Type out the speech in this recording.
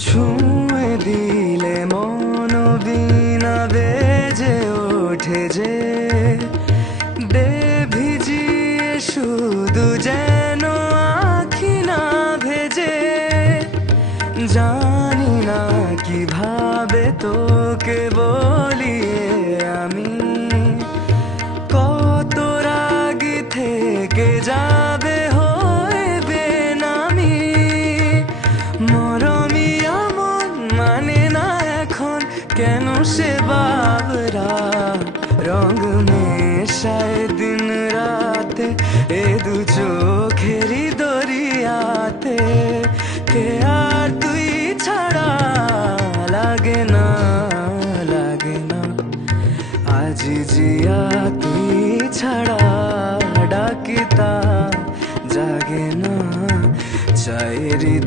ছুঁয়ে দিলে মন বিনা বেজে ওঠে যে দে ভিজিয়ে শুধু যেন আখি না ভেজে জানি না কিভাবে তোকে বলি আমি কত রাগি থেকে যাবে হয়ে বেনামি মরমি আমন মানে না এখন কেন সে বাবরা রঙ মেশায় দিন রাতে এ দু চোখেরই দরিয়াতে কে আর তুই ছাড়া লাগে না আজি জিয়া তুই ছাড়া ডাকিতা জাগে না চাই হৃদয়